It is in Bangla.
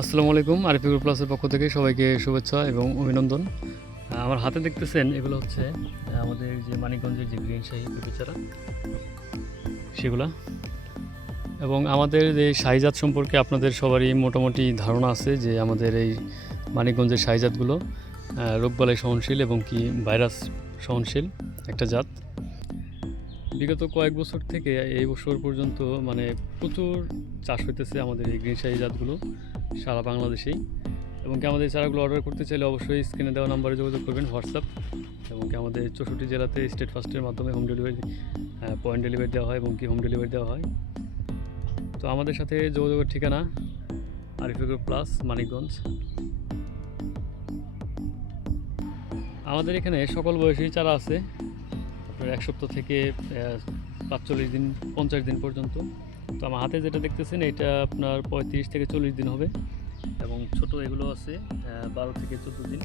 আসসালামু আলাইকুম। আরএফ প্লাসের পক্ষ থেকে সবাইকে শুভেচ্ছা এবং অভিনন্দন। আমার হাতে দেখতেছেন এগুলো হচ্ছে আমাদের যে মানিকগঞ্জের যে গ্রিন শাহী পেঁপে চারা সেগুলা, এবং আমাদের এই শাহীজাত সম্পর্কে আপনাদের সবারই মোটামুটি ধারণা আছে যে আমাদের এই মানিকগঞ্জের শাহীজাতগুলো রোগবালাই সহনশীল এবং কি ভাইরাস সহনশীল একটা জাত। বিগত কয়েক বছর থেকে এই বছর পর্যন্ত মানে প্রচুর চাষ হইতেছে আমাদের এই গ্রিন শাহী জাতগুলো সারা বাংলাদেশেই। এবং কি আমাদের চারাগুলো অর্ডার করতে চাইলে অবশ্যই স্ক্রিনে দেওয়া নাম্বারে যোগাযোগ করবেন, হোয়াটসঅ্যাপ। এবং কি আমাদের 64 জেলাতে স্টেট ফার্স্টের মাধ্যমে হোম ডেলিভারি, পয়েন্ট ডেলিভারি দেওয়া হয় এবং কি হোম ডেলিভারি দেওয়া হয়। তো আমাদের সাথে যোগাযোগের ঠিকানা আরএফ প্লাস, মানিকগঞ্জ। আমাদের এখানে সকল বয়সী চারা আছে, আপনার 1 সপ্তাহ থেকে 45 দিন 50 দিন পর্যন্ত। তো আমার হাতে যেটা দেখতেছেন এটা আপনার 35 থেকে 40 দিন হবে, এবং ছোট এগুলো আছে 12 থেকে 14 দিন।